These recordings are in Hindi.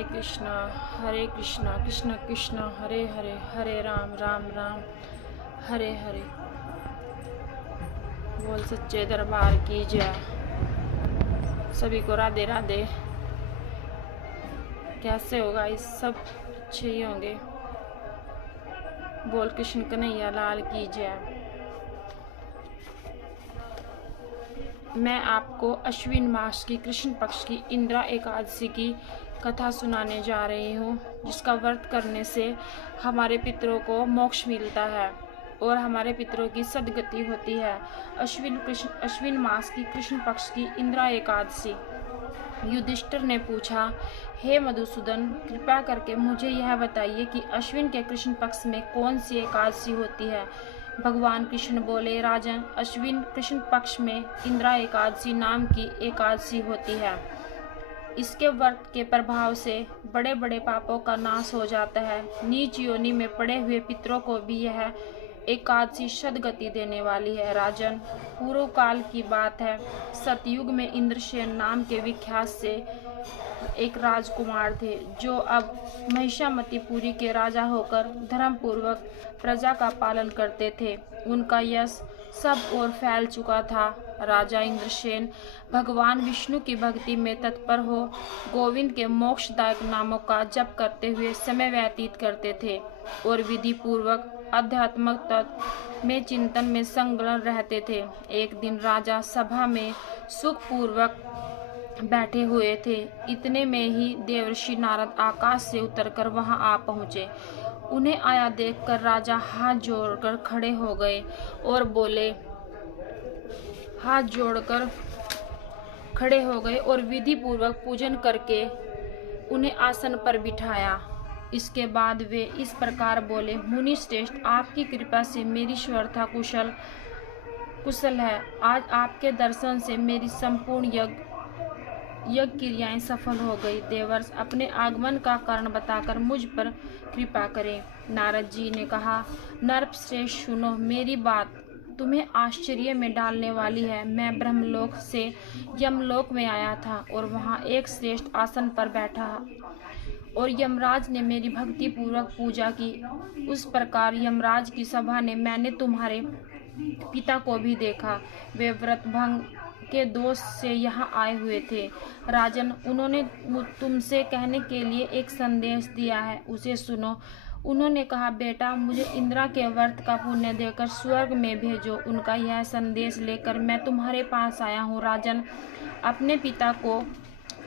हरे कृष्णा कृष्ण कृष्ण हरे हरे, हरे राम राम राम हरे हरे। बोल सच्चे दरबार की जय। सभी को राधे राधे। कैसे होगा इस सब अच्छे ही होंगे। बोल कृष्ण कन्हैया लाल की जय। मैं आपको अश्विन मास की कृष्ण पक्ष की इंदिरा एकादशी की कथा सुनाने जा रही हूँ, जिसका व्रत करने से हमारे पितरों को मोक्ष मिलता है और हमारे पितरों की सद्गति होती है। अश्विन मास की कृष्ण पक्ष की इंदिरा एकादशी। युधिष्ठिर ने पूछा, हे मधुसूदन, कृपा करके मुझे यह बताइए कि अश्विन के कृष्ण पक्ष में कौन सी एकादशी होती है। भगवान कृष्ण बोले, राजन, अश्विन कृष्ण पक्ष में इंदिरा एकादशी नाम की एकादशी होती है। इसके व्रत के प्रभाव से बड़े बड़े पापों का नाश हो जाता है। नीच योनि में पड़े हुए पितरों को भी यह एकादशी सद्गति देने वाली है। राजन, पूर्व काल की बात है। सतयुग में इंद्रसेन नाम के विख्यात से एक राजकुमार थे, जो अब महिषामतीपुरी के राजा होकर धर्म पूर्वक प्रजा का पालन करते थे। उनका यश सब ओर फैल चुका था। राजा इंद्रसेन भगवान विष्णु की भक्ति में तत्पर हो गोविंद के मोक्षदायक नामों का जप करते हुए समय व्यतीत करते थे और विधि पूर्वक आध्यात्मिक तत्व में चिंतन में संलग्न रहते थे। एक दिन राजा सभा में सुखपूर्वक बैठे हुए थे। इतने में ही देवर्षि नारद आकाश से उतरकर वहां आ पहुंचे। उन्हें आया देखकर राजा हाथ जोड़कर खड़े हो गए और विधि पूर्वक पूजन करके उन्हें आसन पर बिठाया। इसके बाद वे इस प्रकार बोले, मुनि श्रेष्ठ, आपकी कृपा से मेरी श्रद्धा कुशल है। आज आपके दर्शन से मेरी संपूर्ण यज्ञ क्रियाएं सफल हो गई। देवर्ष, अपने आगमन का कारण बताकर मुझ पर कृपा करें। नारद जी ने कहा, नरश्रेष्ठ, सुनो, मेरी बात तुम्हें आश्चर्य में डालने वाली है। मैं ब्रह्मलोक से यमलोक में आया था और वहां एक श्रेष्ठ आसन पर बैठा और यमराज ने मेरी भक्ति पूर्वक पूजा की। उस प्रकार यमराज की सभा ने मैंने तुम्हारे पिता को भी देखा। वे व्रत भंग के दोष से यहाँ आए हुए थे। राजन, उन्होंने तुमसे कहने के लिए एक संदेश दिया है, उसे सुनो। उन्होंने कहा, बेटा, मुझे इंदिरा के व्रत का पुण्य देकर स्वर्ग में भेजो। उनका यह संदेश लेकर मैं तुम्हारे पास आया हूँ। राजन, अपने पिता को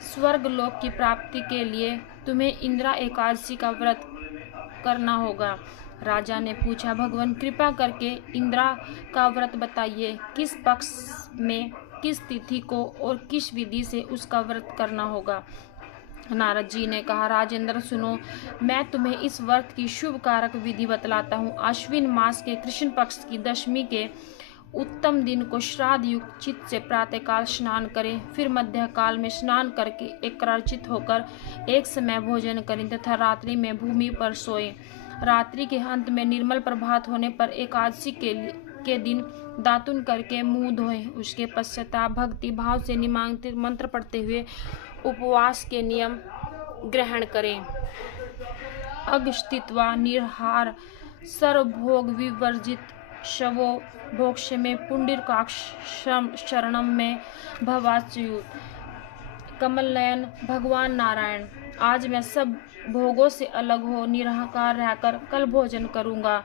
स्वर्ग लोक की प्राप्ति के लिए तुम्हें इंदिरा एकादशी का व्रत करना होगा। राजा ने पूछा, भगवान, कृपा करके इंदिरा का व्रत बताइए। किस पक्ष में, किस तिथि को और किस विधि से उसका व्रत करना होगा। नारद जी ने कहा, राजेंद्र, सुनो, मैं तुम्हें इस व्रत की शुभ कारक विधि बतलाता हूँ। अश्विन मास के कृष्ण पक्ष की दशमी के उत्तम दिन को श्राद्ध युक्त चित्त से प्रातःकाल स्नान करें, फिर मध्य काल में स्नान करके एकाग्रचित्त होकर एक समय भोजन करें तथा रात्रि में भूमि पर सोएं। रात्रि के अंत में निर्मल प्रभात होने पर एकादशी के दिन दातुन करके मुंह धोएं। उसके पश्चात भक्ति भाव से निमांकित मंत्र पढ़ते हुए उपवास के नियम ग्रहण करें। अगस्तित्वा निर्हार सर्वभोग विवर्जित शवो भोक्ष में पुंडरीकाक्ष शरणम में भवाच्युत। कमल नयन भगवान नारायण, आज मैं सब भोगों से अलग हो निराकार रहकर कल भोजन करूंगा।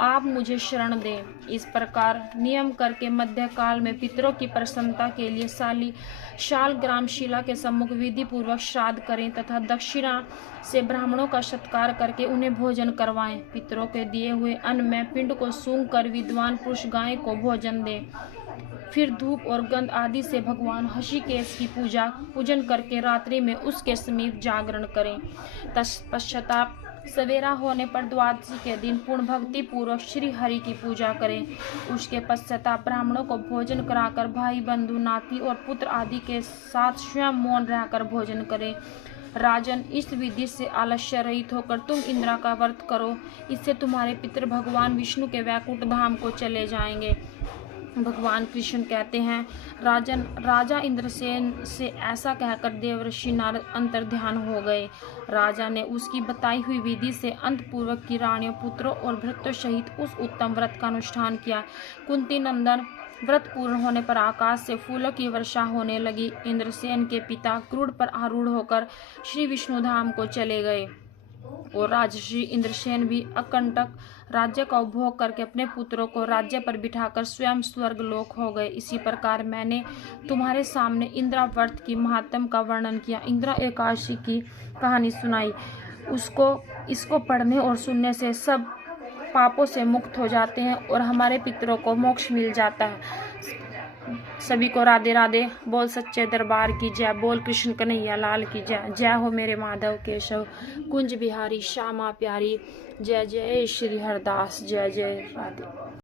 आप मुझे शरण दें। इस प्रकार नियम करके मध्य काल में पितरों की प्रसन्नता के लिए शालग्राम शिला के सम्मुख विधि पूर्वक श्राद्ध करें तथा दक्षिणा से ब्राह्मणों का सत्कार करके उन्हें भोजन करवाएं। पितरों के दिए हुए अन्न में पिंड को सूंघ कर विद्वान पुरुष गाय को भोजन दें। फिर धूप और गंध आदि से भगवान ऋषिकेश की पूजन करके रात्रि में उसके समीप जागरण करें। तत्पश्चात सवेरा होने पर द्वादशी के दिन पूर्ण भक्ति पूर्वक श्री हरि की पूजा करें। उसके पश्चात ब्राह्मणों को भोजन कराकर भाई बंधु नाती और पुत्र आदि के साथ स्वयं मौन रहकर भोजन करें। राजन, इस विधि से आलस्य रहित होकर तुम इंदिरा का व्रत करो। इससे तुम्हारे पितृ भगवान विष्णु के वैकुंठ धाम को चले जाएंगे। भगवान कृष्ण कहते हैं, राजा इंद्रसेन से ऐसा कहकर देवर्षि नारद अंतर्ध्यान हो गए। राजा ने उसकी बताई हुई विधि से अंतपूर्वक की रानियों, पुत्रों और भृत्यों सहित उस उत्तम व्रत का अनुष्ठान किया। कुंती नंदन व्रत पूर्ण होने पर आकाश से फूलों की वर्षा होने लगी। इंद्रसेन के पिता क्रूर पर आरूढ़ होकर श्री विष्णु धाम को चले गए और राजर्षि इंद्रसेन भी अकंटक राज्य का उपभोग करके अपने पुत्रों को राज्य पर बिठाकर स्वयं स्वर्ग लोक हो गए। इसी प्रकार मैंने तुम्हारे सामने इंद्रा व्रत की महात्म का वर्णन किया, इंद्रा एकादशी की कहानी सुनाई। इसको पढ़ने और सुनने से सब पापों से मुक्त हो जाते हैं और हमारे पितरों को मोक्ष मिल जाता है। सभी को राधे राधे। बोल सच्चे दरबार की जय, बोल कृष्ण कन्हैया लाल की जय। जय हो मेरे माधव केशव कुंज बिहारी श्यामा प्यारी। जय जय श्री हरदास, जय जय राधे।